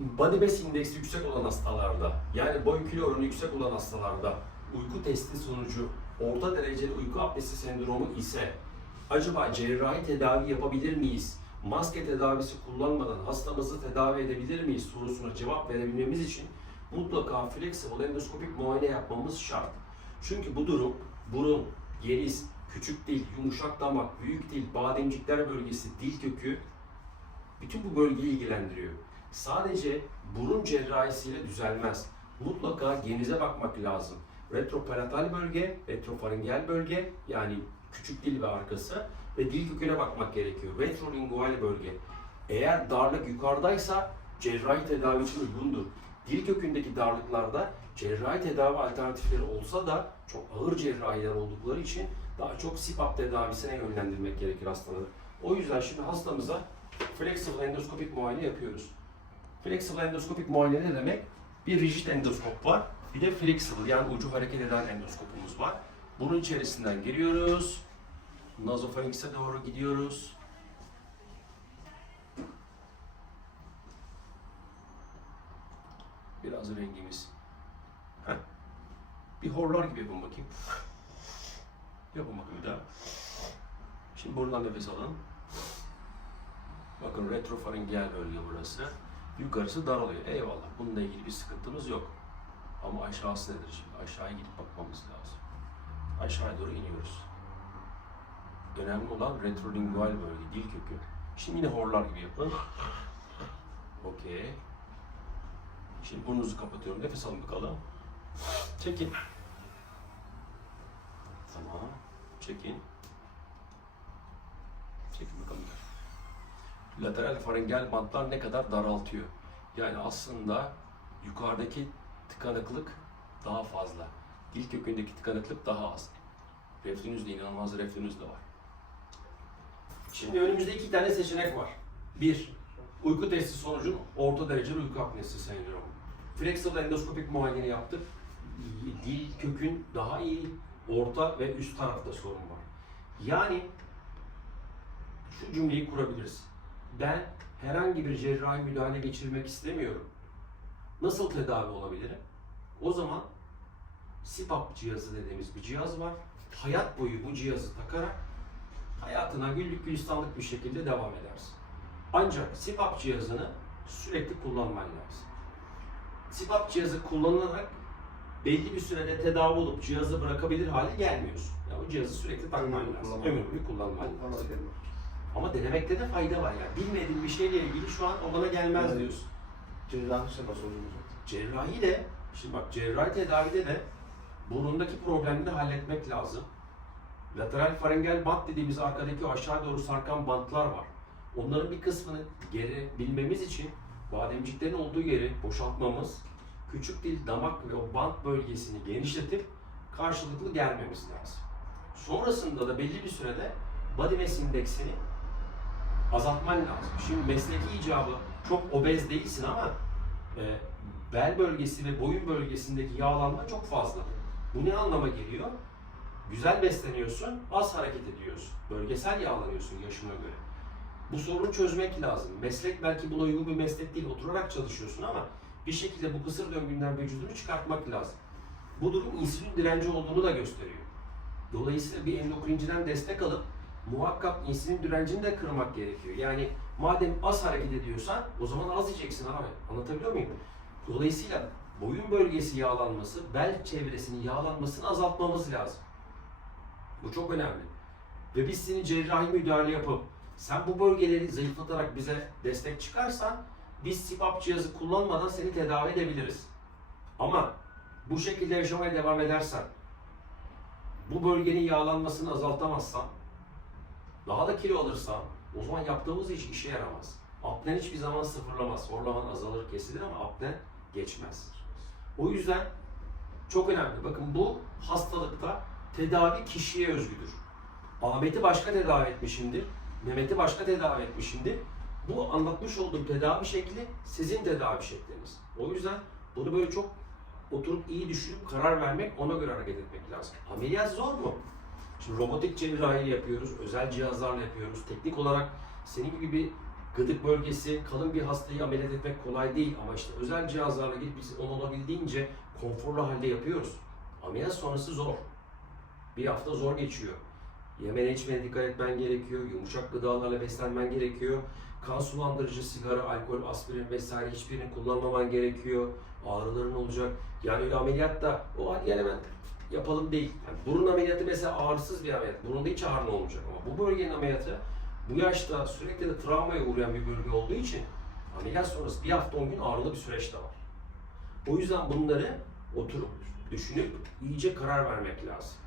Body mass indeksi yüksek olan hastalarda, yani boy kilo oranı yüksek olan hastalarda uyku testi sonucu orta dereceli uyku apnesi sendromu ise acaba cerrahi tedavi yapabilir miyiz? Maske tedavisi kullanmadan hastamızı tedavi edebilir miyiz sorusuna cevap verebilmemiz için mutlaka flexible endoskopik muayene yapmamız şart. Çünkü bu durum burun, geniz, küçük dil, yumuşak damak, büyük dil, bademcikler bölgesi, dil kökü bütün bu bölgeyi ilgilendiriyor. Sadece burun cerrahisiyle düzelmez. Mutlaka genize bakmak lazım. Retropalatal bölge, retrofaringel bölge yani küçük dil ve arkası ve dil köküne bakmak gerekiyor. Retrolingual bölge. Eğer darlık yukarıdaysa cerrahi tedavi için uygundur. Dil kökündeki darlıklarda cerrahi tedavi alternatifleri olsa da çok ağır cerrahiler oldukları için daha çok CPAP tedavisine yönlendirmek gerekir hastaları. O yüzden şimdi hastamıza flexible endoskopik muayene yapıyoruz. Flexible endoskopik muayene ne demek? Bir rigid endoskop var, bir de flexible yani ucu hareket eden endoskopumuz var. Bunun içerisinden giriyoruz, nazofarinks'e doğru gidiyoruz. Biraz rengimiz. Heh. Bir horlar gibi yapın bakayım. Yapın bakayım bir daha. Şimdi buradan nefes alın. Bakın retrofaringel bölge burası. Yukarısı daralıyor. Eyvallah. Bununla ilgili bir sıkıntımız yok. Ama aşağısı nedir şimdi? Aşağıya gidip bakmamız lazım. Aşağıya doğru iniyoruz. Önemli olan retrolingual bölge, dil kökü. Şimdi yine horlar gibi yapın. Okey. Şimdi burnunuzu kapatıyorum. Nefes alın bakalım. Çekin. Tamam. Çekin. Çekin bakalım. Lateral faringel bantlar ne kadar daraltıyor? Yani aslında yukarıdaki tıkanıklık daha fazla. Dil kökündeki tıkanıklık daha az. Reflünüz de inanılmaz reflünüz de var. Şimdi önümüzde iki tane seçenek var. Bir, uyku testi sonucu orta dereceli uyku apnesi sendromu. Flexible endoskopik muayene yaptık. Dil kökün daha iyi, orta ve üst tarafta sorun var. Yani şu cümleyi kurabiliriz. Ben herhangi bir cerrahi müdahale geçirmek istemiyorum. Nasıl tedavi olabilirim? O zaman CPAP cihazı dediğimiz bir cihaz var. Hayat boyu bu cihazı takarak hayatına güllük gülistanlık bir şekilde devam edersin. Ancak CPAP cihazını sürekli kullanman lazım. CPAP cihazı kullanılarak belli bir sürede tedavi olup cihazı bırakabilir hale gelmiyorsun. Yani o cihazı sürekli takman lazım. Ömür boyu kullanman lazım. Ama denemekte de fayda var yani. Bilmediğin bir şeyle ilgili şu an o bana gelmez diyorsun. Cerrahi nasıl olacak? Cerrahi de, şimdi bak cerrahi tedavide de burundaki problemi de halletmek lazım. Lateral faringel bant dediğimiz arkadaki o aşağı doğru sarkan bantlar var. Onların bir kısmını geri bilmemiz için bademciklerin olduğu yeri boşaltmamız, küçük dil, damak ve o bant bölgesini genişletip karşılıklı germemiz lazım. Sonrasında da belli bir sürede body mass indeksini azaltman lazım. Şimdi mesleki icabı çok obez değilsin ama bel bölgesi ve boyun bölgesindeki yağlanma çok fazla. Bu ne anlama geliyor? Güzel besleniyorsun, az hareket ediyorsun. Bölgesel yağlanıyorsun yaşına göre. Bu sorunu çözmek lazım. Meslek belki buna uygun bir meslek değil, oturarak çalışıyorsun ama bir şekilde bu kısır döngünden vücudunu çıkartmak lazım. Bu durum insülin direnci olduğunu da gösteriyor. Dolayısıyla bir endokrinciden destek alıp muhakkak insülin direncini de kırmak gerekiyor. Yani madem az hareket ediyorsan o zaman az yiyeceksin abi. Anlatabiliyor muyum? Dolayısıyla boyun bölgesi yağlanması, bel çevresinin yağlanmasını azaltmamız lazım. Bu çok önemli. Ve biz senin cerrahi müdahale yapıp sen bu bölgeleri zayıflatarak bize destek çıkarsan biz CPAP cihazı kullanmadan seni tedavi edebiliriz. Ama bu şekilde yaşamaya devam edersen, bu bölgenin yağlanmasını azaltamazsan, daha da kilo alırsan o zaman yaptığımız iş işe yaramaz. Apnen hiçbir zaman sıfırlamaz. Horlaman azalır, kesilir ama apnen geçmez. O yüzden çok önemli. Bakın bu hastalıkta tedavi kişiye özgüdür. Ahmet'i başka tedavi etmişimdir. Mehmet'i başka tedavi etmişimdir. Bu anlatmış olduğum tedavi şekli sizin tedavi şekliniz. O yüzden bunu böyle çok oturup iyi düşünüp karar vermek, ona göre hareket etmek lazım. Ameliyat zor mu? Şimdi robotik cerrahi yapıyoruz, özel cihazlarla yapıyoruz. Teknik olarak senin gibi bir Gıdık bölgesi, kalın bir hastayı ameliyat etmek kolay değil ama işte özel cihazlarla gidip biz onu olabildiğince konforlu halde yapıyoruz. Ameliyat sonrası zor. Bir hafta zor geçiyor. Yemene içmene dikkat etmen gerekiyor, yumuşak gıdalarla beslenmen gerekiyor. Kan sulandırıcı, sigara, alkol, aspirin vesaire hiçbirini kullanmaman gerekiyor. Ağrıların olacak. Yani öyle ameliyat da o hadi gel hemen yapalım değil. Yani burun ameliyatı mesela ağrısız bir ameliyat. Burunda hiç ağrı olmayacak ama bu bölgenin ameliyatı bu yaşta sürekli de travmaya uğrayan bir bölge olduğu için ameliyat sonrası bir hafta 10 gün ağrılı bir süreç de var. O yüzden bunları oturup düşünüp iyice karar vermek lazım.